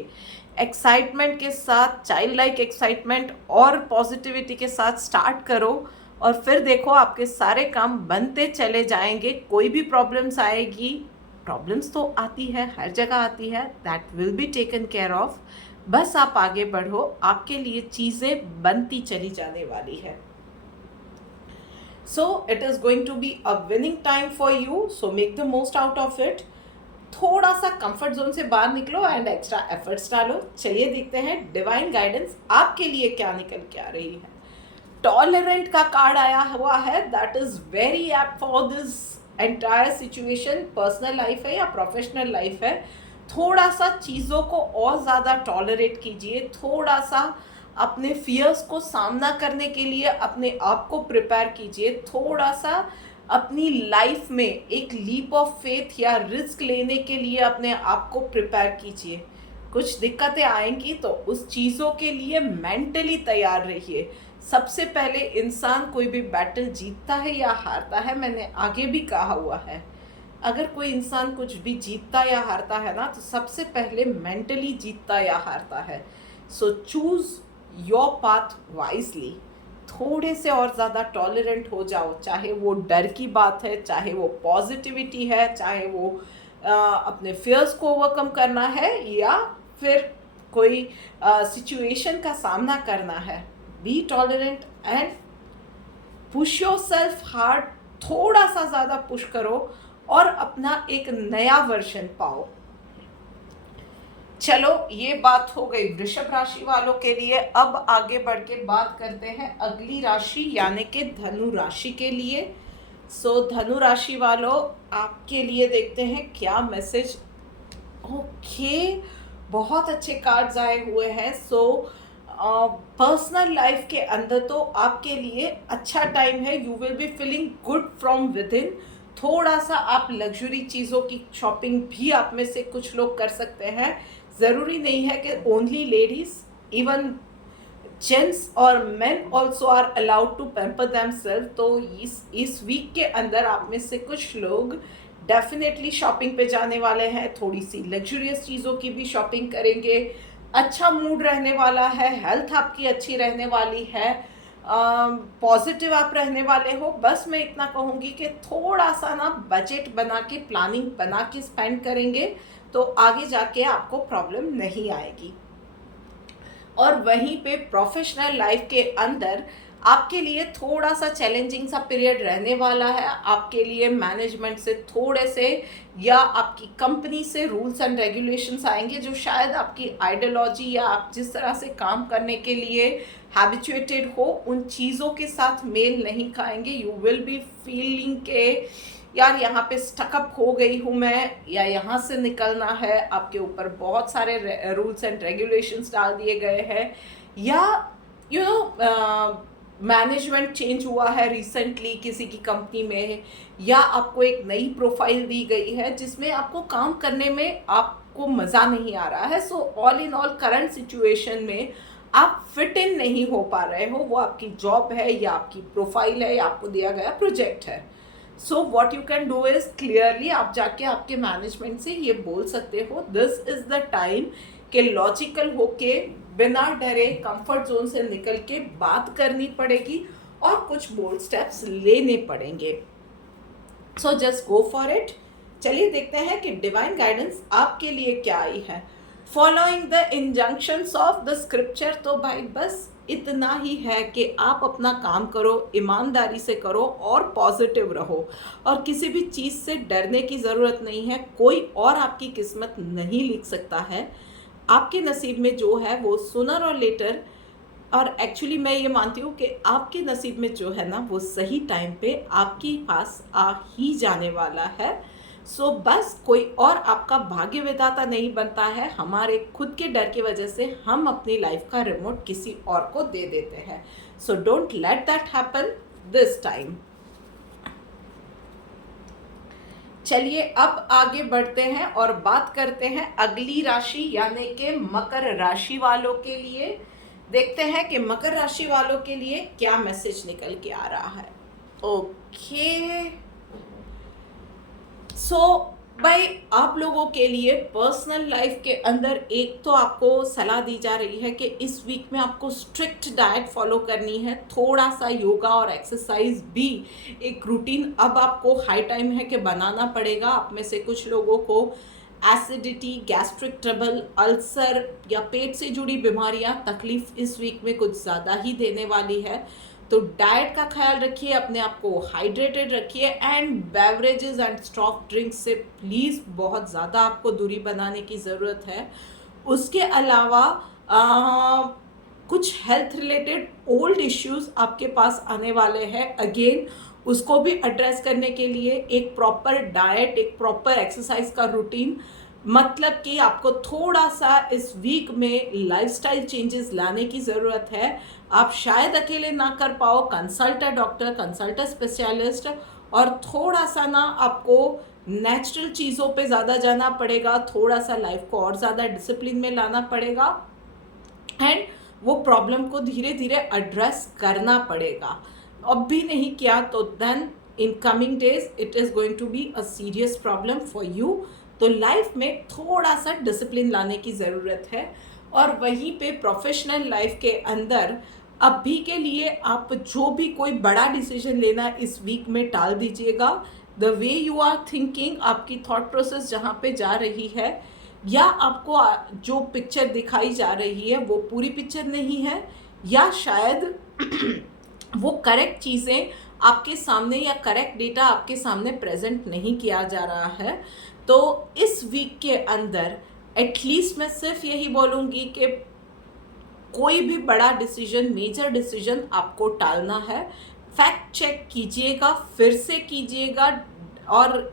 एक्साइटमेंट के साथ, चाइल्ड लाइक एक्साइटमेंट और पॉजिटिविटी के साथ स्टार्ट करो, और फिर देखो आपके सारे काम बनते चले जाएंगे। कोई भी प्रॉब्लम्स आएगी, प्रॉब्लम्स तो आती है, हर जगह आती है, that will be taken care of. बस आप आगे बढ़ो, आपके लिए चीज़ें बनती चली जाने वाली है। So it is going to be a winning time for you, so make the most out of it. थोड़ा सा कंफर्ट जोन से बाहर निकलो एंड एक्स्ट्रा एफर्ट्स डालो। चलिए देखते हैं डिवाइन गाइडेंस आपके लिए क्या निकल के आ रही है। टॉलरेंट का कार्ड आया हुआ है, that is very apt for this entire situation. Personal life है या प्रोफेशनल लाइफ है, थोड़ा सा चीज़ों को और ज़्यादा टॉलरेट कीजिए, थोड़ा सा अपने फियर्स को सामना करने के लिए अपने आप को प्रिपेयर कीजिए, थोड़ा सा अपनी लाइफ में एक लीप ऑफ फेथ या रिस्क लेने के लिए अपने आप को प्रिपेयर कीजिए। कुछ दिक्कतें आएंगी तो उस चीज़ों के लिए मेंटली तैयार रहिए। सबसे पहले इंसान कोई भी बैटल जीतता है या हारता है, मैंने आगे भी कहा हुआ है, अगर कोई इंसान कुछ भी जीतता या हारता है ना, तो सबसे पहले मेंटली जीतता या हारता है। So choose your path wisely. थोड़े से और ज़्यादा टॉलरेंट हो जाओ, चाहे वो डर की बात है, चाहे वो पॉजिटिविटी है, चाहे वो अपने फियर्स को ओवरकम करना है, या फिर कोई सिचुएशन का सामना करना है। Be tolerant and push yourself hard, थोड़ा सा ज़्यादा पुश करो और अपना एक नया वर्जन पाओ। चलो ये बात हो गई वृषभ राशि वालों के लिए। अब आगे बढ़ के बात करते हैं अगली राशि यानी कि धनु राशि के लिए। सो धनु राशि वालों, आपके लिए देखते हैं क्या मैसेज। ओके, बहुत अच्छे कार्ड्स आए हुए हैं। सो पर्सनल लाइफ के अंदर तो आपके लिए अच्छा टाइम है। You will be feeling good from with in. थोड़ा सा आप लग्जरी चीज़ों की शॉपिंग भी आप में से कुछ लोग कर सकते हैं। ज़रूरी नहीं है कि ओनली लेडीज़, इवन जेंट्स और men also are allowed to pamper themselves. तो इस वीक के अंदर आप में से कुछ लोग डेफिनेटली शॉपिंग पे जाने वाले हैं, थोड़ी सी लग्जरियस चीज़ों की भी शॉपिंग करेंगे। अच्छा मूड रहने वाला है, हेल्थ आपकी अच्छी रहने वाली है, पॉजिटिव आप रहने वाले हो। बस मैं इतना कहूँगी कि थोड़ा सा ना बजट बना के, प्लानिंग बना के स्पेंड करेंगे तो आगे जाके आपको प्रॉब्लम नहीं आएगी। और वहीं पे प्रोफेशनल लाइफ के अंदर आपके लिए थोड़ा सा चैलेंजिंग सा पीरियड रहने वाला है। आपके लिए मैनेजमेंट से थोड़े से या आपकी कंपनी से रूल्स एंड रेगुलेशंस आएंगे जो शायद आपकी आइडियोलॉजी या आप जिस तरह से काम करने के लिए हैबिचुएटेड हो, उन चीज़ों के साथ मेल नहीं खाएंगे। यू विल बी फीलिंग के यार यहाँ पे स्टकअप हो गई हूँ मैं, या यहाँ से निकलना है। आपके ऊपर बहुत सारे रूल्स एंड रेगुलेशंस डाल दिए गए हैं, या यू नो मैनेजमेंट चेंज हुआ है रिसेंटली किसी की कंपनी में, या आपको एक नई प्रोफाइल दी गई है जिसमें आपको काम करने में आपको मज़ा नहीं आ रहा है। So all in all current situation में आप फिट इन नहीं हो पा रहे हो। वो आपकी जॉब है या आपकी प्रोफाइल है या आपको दिया गया प्रोजेक्ट है। So what you can do is clearly आप जाके आपके मैनेजमेंट से ये बोल सकते हो, दिस इज़ द टाइम कि लॉजिकल होके बिना डरे कंफर्ट जोन से निकल के बात करनी पड़ेगी और कुछ बोल्ड स्टेप्स लेने पड़ेंगे। So just go for it. चलिए देखते हैं कि डिवाइन गाइडेंस आपके लिए क्या आई है। Following the injunctions of the scripture. तो भाई बस इतना ही है कि आप अपना काम करो, ईमानदारी से करो और पॉजिटिव रहो, और किसी भी चीज़ से डरने की ज़रूरत नहीं है। कोई और आपकी किस्मत नहीं लिख सकता है। आपके नसीब में जो है वो सुनर और लेटर और एक्चुअली मैं ये मानती हूँ कि आपके नसीब में जो है ना वो सही टाइम पे आपके पास आ ही जाने वाला है। सो बस कोई और आपका भाग्य विधाता नहीं बनता है, हमारे खुद के डर की वजह से हम अपनी लाइफ का रिमोट किसी और को दे देते हैं। So don't let that happen this time. चलिए अब आगे बढ़ते हैं और बात करते हैं अगली राशि यानी कि मकर राशि वालों के लिए। देखते हैं कि मकर राशि वालों के लिए क्या मैसेज निकल के आ रहा है। ओके सो भाई आप लोगों के लिए पर्सनल लाइफ के अंदर एक तो आपको सलाह दी जा रही है कि इस वीक में आपको स्ट्रिक्ट डाइट फॉलो करनी है, थोड़ा सा योगा और एक्सरसाइज भी एक रूटीन अब आपको हाई टाइम है कि बनाना पड़ेगा। आप में से कुछ लोगों को एसिडिटी, गैस्ट्रिक ट्रबल, अल्सर या पेट से जुड़ी बीमारियां तकलीफ इस वीक में कुछ ज़्यादा ही देने वाली है। तो डाइट का ख्याल रखिए, अपने आप को हाइड्रेटेड रखिए and beverages and soft drinks से प्लीज़ बहुत ज़्यादा आपको दूरी बनाने की ज़रूरत है। उसके अलावा कुछ हेल्थ रिलेटेड ओल्ड इश्यूज आपके पास आने वाले हैं, अगेन उसको भी एड्रेस करने के लिए एक प्रॉपर डाइट, एक प्रॉपर एक्सरसाइज का रूटीन, मतलब कि आपको थोड़ा सा इस वीक में लाइफस्टाइल चेंजेस लाने की ज़रूरत है। आप शायद अकेले ना कर पाओ, consult a doctor, consult a specialist, और थोड़ा सा ना आपको नेचुरल चीज़ों पे ज़्यादा जाना पड़ेगा, थोड़ा सा लाइफ को और ज़्यादा डिसिप्लिन में लाना पड़ेगा एंड वो प्रॉब्लम को धीरे धीरे एड्रेस करना पड़ेगा। अब भी नहीं किया तो then in coming days it is going to be a serious problem for you. तो लाइफ में थोड़ा सा डिसिप्लिन लाने की ज़रूरत है। और वहीं पे प्रोफेशनल लाइफ के अंदर अभी के लिए आप जो भी कोई बड़ा डिसीजन लेना इस वीक में टाल दीजिएगा। The way you are thinking, आपकी थॉट प्रोसेस जहाँ पे जा रही है या आपको जो पिक्चर दिखाई जा रही है वो पूरी पिक्चर नहीं है, या शायद वो करेक्ट चीज़ें आपके सामने या करेक्ट डेटा आपके सामने प्रेजेंट नहीं किया जा रहा है। तो इस वीक के अंदर एटलीस्ट मैं सिर्फ यही बोलूँगी कि कोई भी बड़ा डिसीजन, मेजर डिसीजन आपको टालना है, फैक्ट चेक कीजिएगा, फिर से कीजिएगा। और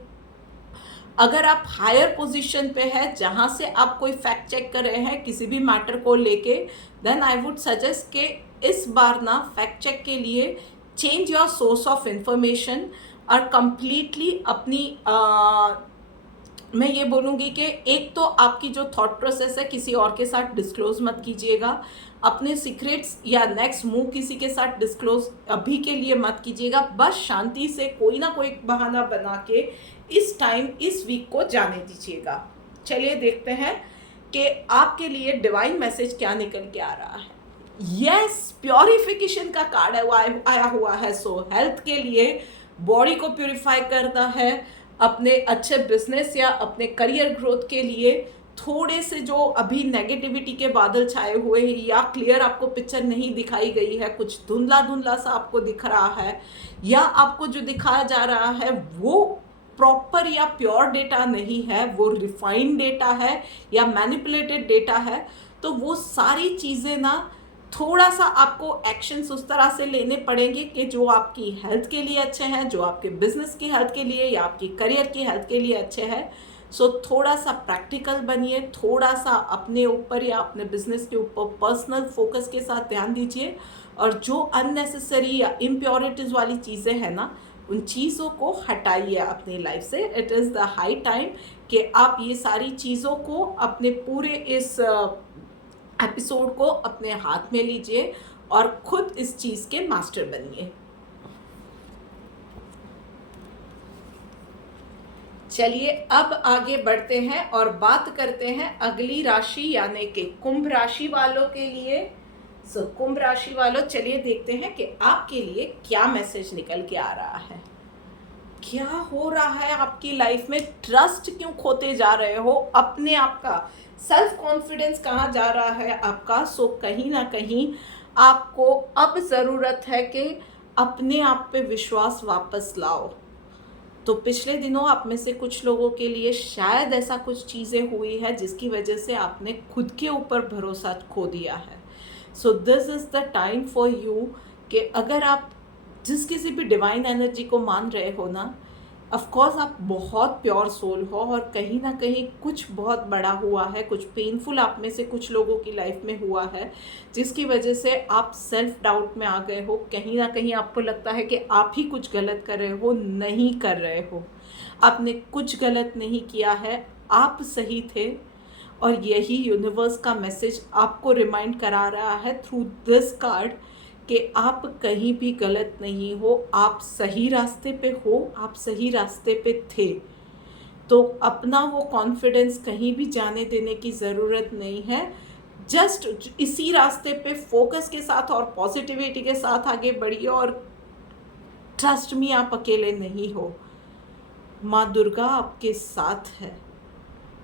अगर आप हायर पोजीशन पे है जहाँ से आप कोई फैक्ट चेक कर रहे हैं किसी भी मैटर को लेके, देन आई वुड सजेस्ट कि इस बार ना फैक्ट चेक के लिए change your source of information और कंप्लीटली अपनी मैं ये बोलूँगी कि एक तो आपकी जो थॉट प्रोसेस है किसी और के साथ डिस्क्लोज मत कीजिएगा, अपने सीक्रेट्स या नेक्स्ट मूव किसी के साथ डिस्क्लोज अभी के लिए मत कीजिएगा। बस शांति से कोई ना कोई बहाना बना के इस टाइम, इस वीक को जाने दीजिएगा। चलिए देखते हैं कि आपके लिए डिवाइन मैसेज क्या निकल के आ रहा है। यस, प्योरिफिकेशन का कार्ड आया हुआ है। सो हेल्थ के लिए बॉडी को प्योरीफाई करना है, अपने अच्छे बिजनेस या अपने करियर ग्रोथ के लिए थोड़े से जो अभी नेगेटिविटी के बादल छाए हुए हैं या क्लियर आपको पिक्चर नहीं दिखाई गई है, कुछ धुंधला धुंधला सा आपको दिख रहा है, या आपको जो दिखाया जा रहा है वो प्रॉपर या प्योर डेटा नहीं है, वो रिफाइंड डेटा है या मैनिपुलेटेड डेटा है, तो वो सारी चीज़ें ना थोड़ा सा आपको एक्शंस उस तरह से लेने पड़ेंगे कि जो आपकी हेल्थ के लिए अच्छे हैं, जो आपके बिजनेस की हेल्थ के लिए या आपकी करियर की हेल्थ के लिए अच्छे हैं। सो थोड़ा सा प्रैक्टिकल बनिए, थोड़ा सा अपने ऊपर या अपने बिजनेस के ऊपर पर्सनल फोकस के साथ ध्यान दीजिए, और जो अननेसेसरी या इम्प्योरिटीज़ वाली चीज़ें हैं ना उन चीज़ों को हटाइए अपनी लाइफ से। It is the high time कि आप ये सारी चीज़ों को अपने पूरे इस एपिसोड को अपने हाथ में लीजिए और खुद इस चीज़ के मास्टर बनिए। चलिए अब आगे बढ़ते हैं और बात करते हैं अगली राशि यानी कि कुंभ राशि वालों के लिए। सो कुंभ राशि वालों, चलिए देखते हैं कि आपके लिए क्या मैसेज निकल के आ रहा है। क्या हो रहा है आपकी लाइफ में? ट्रस्ट क्यों खोते जा रहे हो अपने आप का? सेल्फ कॉन्फिडेंस कहाँ जा रहा है आपका? सो कहीं ना कहीं आपको अब ज़रूरत है कि अपने आप पे विश्वास वापस लाओ। तो पिछले दिनों आप में से कुछ लोगों के लिए शायद ऐसा कुछ चीज़ें हुई है जिसकी वजह से आपने खुद के ऊपर भरोसा खो दिया है। So this is the time for you कि अगर आप जिस किसी भी डिवाइन एनर्जी को मान रहे हो ना, ऑफ कोर्स आप बहुत प्योर सोल हो और कहीं ना कहीं कुछ बहुत बड़ा हुआ है, कुछ पेनफुल आप में से कुछ लोगों की लाइफ में हुआ है जिसकी वजह से आप सेल्फ डाउट में आ गए हो। कहीं ना कहीं आपको लगता है कि आप ही कुछ गलत कर रहे हो, नहीं कर रहे हो। आपने कुछ गलत नहीं किया है, आप सही थे। और यही यूनिवर्स का मैसेज आपको रिमाइंड करा रहा है थ्रू दिस कार्ड कि आप कहीं भी गलत नहीं हो, आप सही रास्ते पे हो, आप सही रास्ते पे थे। तो अपना वो कॉन्फिडेंस कहीं भी जाने देने की ज़रूरत नहीं है। जस्ट इसी रास्ते पे फोकस के साथ और पॉजिटिविटी के साथ आगे बढ़िए और ट्रस्ट मी, आप अकेले नहीं हो। माँ दुर्गा आपके साथ है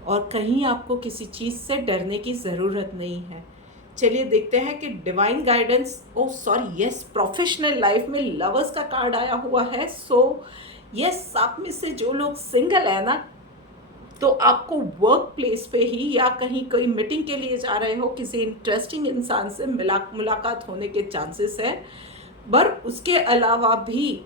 और कहीं आपको किसी चीज़ से डरने की ज़रूरत नहीं है। चलिए देखते हैं कि डिवाइन गाइडेंस, प्रोफेशनल लाइफ में लवर्स का कार्ड आया हुआ है। यस, आप में से जो लोग सिंगल है ना, तो आपको वर्क प्लेस पे ही या कहीं कोई मीटिंग के लिए जा रहे हो, किसी इंटरेस्टिंग इंसान से मुलाकात होने के चांसेस है। पर उसके अलावा भी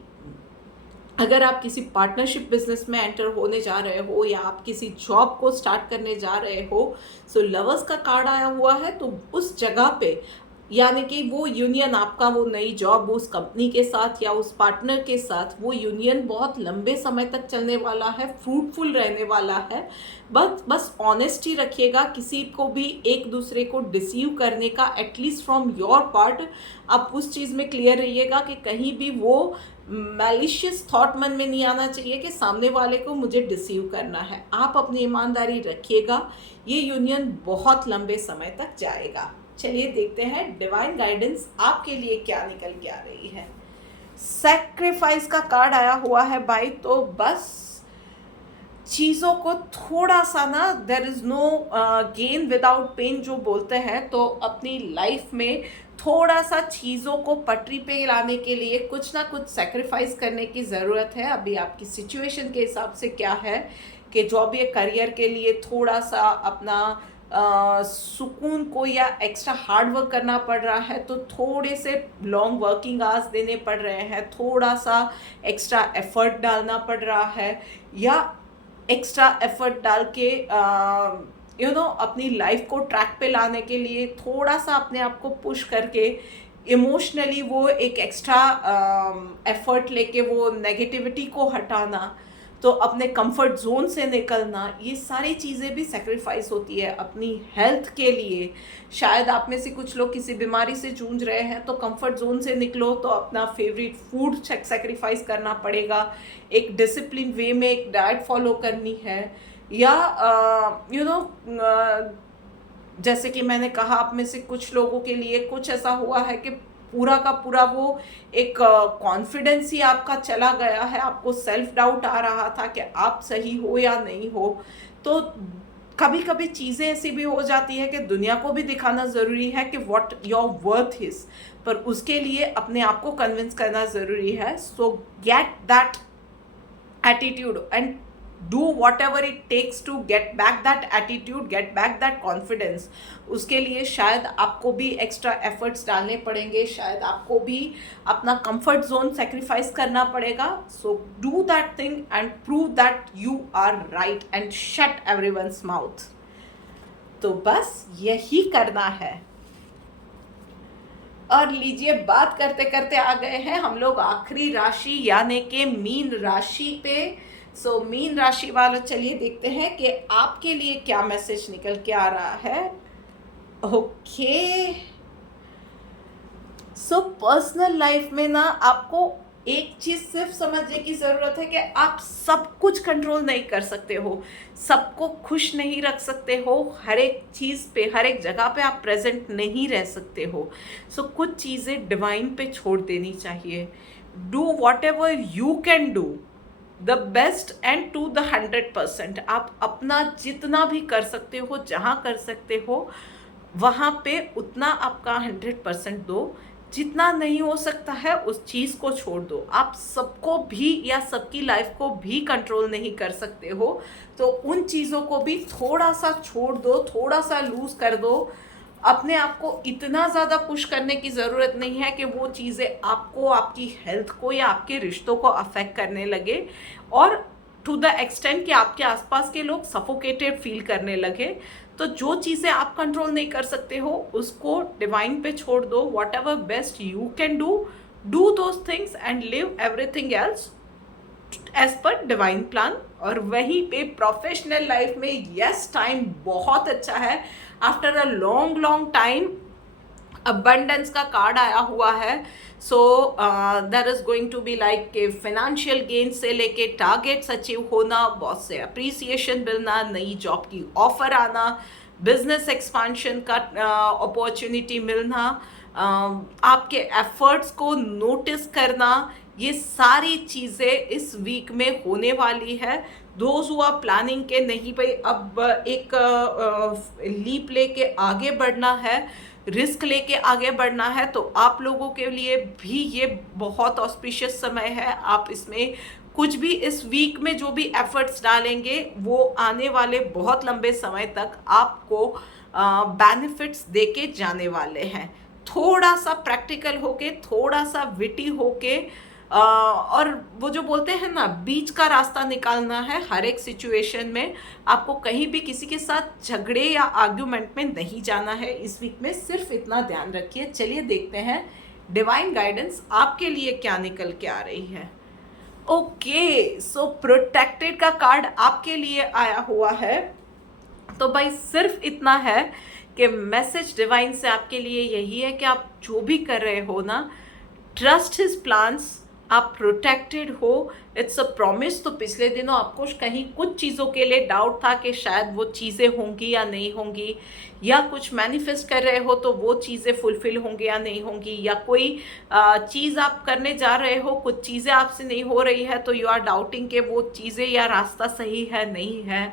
अगर आप किसी पार्टनरशिप बिजनेस में एंटर होने जा रहे हो या आप किसी जॉब को स्टार्ट करने जा रहे हो, सो लवर्स का कार्ड आया हुआ है। तो उस जगह पे यानी कि वो यूनियन, आपका वो नई जॉब उस कंपनी के साथ या उस पार्टनर के साथ, वो यूनियन बहुत लंबे समय तक चलने वाला है, फ्रूटफुल रहने वाला है। बस ऑनेस्टी रखिएगा, किसी को भी एक दूसरे को डिसीव करने का एटलीस्ट फ्रॉम योर पार्ट आप उस चीज़ में क्लियर रहिएगा कि कहीं भी वो मैलिशियस थॉट मन में नहीं आना चाहिए कि सामने वाले को मुझे डिसीव करना है। आप अपनी ईमानदारी रखिएगा, ये यूनियन बहुत लंबे समय तक जाएगा। चलिए देखते हैं डिवाइन गाइडेंस आपके लिए क्या निकल के आ रही है। सैक्रिफाइस का कार्ड आया हुआ है भाई। तो बस चीज़ों को थोड़ा सा ना, there is no gain without pain जो बोलते हैं, तो अपनी लाइफ में थोड़ा सा चीज़ों को पटरी पे लाने के लिए कुछ ना कुछ सेक्रीफाइस करने की ज़रूरत है। अभी आपकी सिचुएशन के हिसाब से क्या है कि जॉब या करियर के लिए थोड़ा सा अपना सुकून को या एक्स्ट्रा हार्ड वर्क करना पड़ रहा है, तो थोड़े से लॉन्ग वर्किंग आवर्स देने पड़ रहे हैं, थोड़ा सा एक्स्ट्रा एफर्ट डालना पड़ रहा है, या एक्स्ट्रा एफर्ट डाल के अपनी लाइफ को ट्रैक पे लाने के लिए थोड़ा सा अपने आप को पुश करके इमोशनली वो एक एक्स्ट्रा एफर्ट लेके वो नेगेटिविटी को हटाना, तो अपने कंफर्ट जोन से निकलना, ये सारी चीज़ें भी सेक्रीफाइस होती है अपनी हेल्थ के लिए। शायद आप में से कुछ लोग किसी बीमारी से जूझ रहे हैं, तो कंफर्ट जोन से निकलो तो अपना फेवरेट फूड सेक्रीफाइस करना पड़ेगा, एक डिसिप्लिन वे में एक डाइट फॉलो करनी है, या जैसे कि मैंने कहा, आप में से कुछ लोगों के लिए कुछ ऐसा हुआ है कि पूरा का पूरा वो एक कॉन्फिडेंस ही आपका चला गया है, आपको सेल्फ डाउट आ रहा था कि आप सही हो या नहीं हो। तो कभी कभी चीज़ें ऐसी भी हो जाती है कि दुनिया को भी दिखाना ज़रूरी है कि व्हाट योर वर्थ इज़, पर उसके लिए अपने आप को कन्विंस करना ज़रूरी है। सो get that attitude and do whatever it takes to get back that attitude, get back that confidence। उसके लिए शायद आपको भी एक्स्ट्रा एफर्ट्स डालने पड़ेंगे, शायद आपको भी अपना कंफर्ट जोन सेक्रीफाइस करना पड़ेगा। So do that thing and prove that you are right and shut everyone's mouth. तो बस यही करना है। और लीजिए, बात करते करते आ गए हैं हम लोग आखिरी राशि यानी कि मीन राशि पे। मीन राशि वालों, चलिए देखते हैं कि आपके लिए क्या मैसेज निकल के आ रहा है। ओके, पर्सनल लाइफ में ना आपको एक चीज़ सिर्फ समझने की ज़रूरत है कि आप सब कुछ कंट्रोल नहीं कर सकते हो, सबको खुश नहीं रख सकते हो, हर एक चीज़ पे, हर एक जगह पे आप प्रेजेंट नहीं रह सकते हो। कुछ चीज़ें डिवाइन पे छोड़ देनी चाहिए। Do what ever you can do the best and to the 100%। आप अपना जितना भी कर सकते हो, जहाँ कर सकते हो वहाँ पे उतना आपका 100% दो। जितना नहीं हो सकता है उस चीज़ को छोड़ दो। आप सबको भी या सबकी लाइफ को भी कंट्रोल नहीं कर सकते हो, तो उन चीज़ों को भी थोड़ा सा छोड़ दो, थोड़ा सा लूज कर दो। अपने आप को इतना ज़्यादा पुश करने की ज़रूरत नहीं है कि वो चीज़ें आपको, आपकी हेल्थ को या आपके रिश्तों को अफेक्ट करने लगे, और टू द एक्सटेंट कि आपके आसपास के लोग सफोकेटेड फील करने लगे। तो जो चीज़ें आप कंट्रोल नहीं कर सकते हो उसको डिवाइन पे छोड़ दो। Whatever best you can do those things and leave everything else as per divine plan. और वहीं पे प्रोफेशनल लाइफ में यस, टाइम बहुत अच्छा है। After a long long time abundance का कार्ड आया हुआ है। So there is going to be like के फाइनेंशियल गेन से लेके टारगेट्स अचीव होना, बहुत से अप्रिसिएशन मिलना, नई जॉब की ऑफर आना, बिजनेस एक्सपांशन का अपॉर्चुनिटी मिलना, आपके एफर्ट्स को नोटिस करना, ये सारी चीज़ें इस वीक में होने वाली है। दोज हु आर प्लानिंग के नहीं भाई अब एक लीप लेके आगे बढ़ना है, रिस्क लेके आगे बढ़ना है, तो आप लोगों के लिए भी ये बहुत ऑस्पिशियस समय है। आप इसमें कुछ भी इस वीक में जो भी एफर्ट्स डालेंगे वो आने वाले बहुत लंबे समय तक आपको बेनिफिट्स देके जाने वाले हैं। थोड़ा सा प्रैक्टिकल होके, थोड़ा सा विटी होके, और वो जो बोलते हैं ना, बीच का रास्ता निकालना है हर एक सिचुएशन में। आपको कहीं भी किसी के साथ झगड़े या आर्ग्यूमेंट में नहीं जाना है इस वीक में, सिर्फ इतना ध्यान रखिए। चलिए देखते हैं डिवाइन गाइडेंस आपके लिए क्या निकल के आ रही है। ओके, सो प्रोटेक्टेड का कार्ड आपके लिए आया हुआ है। तो भाई सिर्फ इतना है कि मैसेज डिवाइन से आपके लिए यही है कि आप जो भी कर रहे हो ना, ट्रस्ट हिज प्लान्स, आप प्रोटेक्टेड हो, इट्स अ प्रॉमिस। तो पिछले दिनों आपको कहीं कुछ चीज़ों के लिए डाउट था कि शायद वो चीज़ें होंगी या नहीं होंगी, या कुछ मैनिफेस्ट कर रहे हो तो वो चीज़ें फुलफिल होंगी या नहीं होंगी, या कोई चीज़ आप करने जा रहे हो, कुछ चीज़ें आपसे नहीं हो रही है तो यू आर डाउटिंग कि वो चीज़ें या रास्ता सही है नहीं है।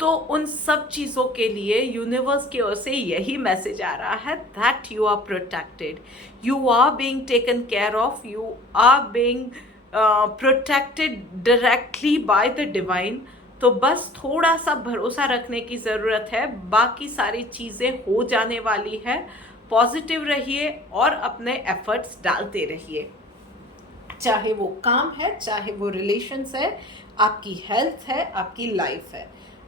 तो उन सब चीज़ों के लिए यूनिवर्स की ओर से यही मैसेज आ रहा है that you are protected, you are being taken care of, you are being protected directly by the divine. तो बस थोड़ा सा भरोसा रखने की ज़रूरत है, बाकी सारी चीज़ें हो जाने वाली है। पॉजिटिव रहिए और अपने एफर्ट्स डालते रहिए, चाहे वो काम है, चाहे वो रिलेशंस है, आपकी हेल्थ है, आपकी लाइफ है।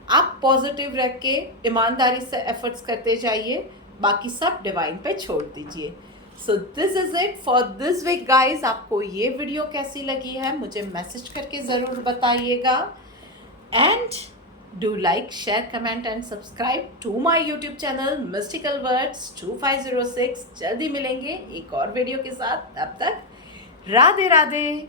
आप पॉजिटिव रह के ईमानदारी से एफर्ट्स करते जाइए, बाकी सब डिवाइन पे छोड़ दीजिए। So this is it for this week guys. आपको ये वीडियो कैसी लगी है मुझे मैसेज करके ज़रूर बताइएगा, and do like, share, comment and subscribe to my YouTube channel mystical words 2506। जल्दी मिलेंगे एक और वीडियो के साथ, तब तक राधे राधे।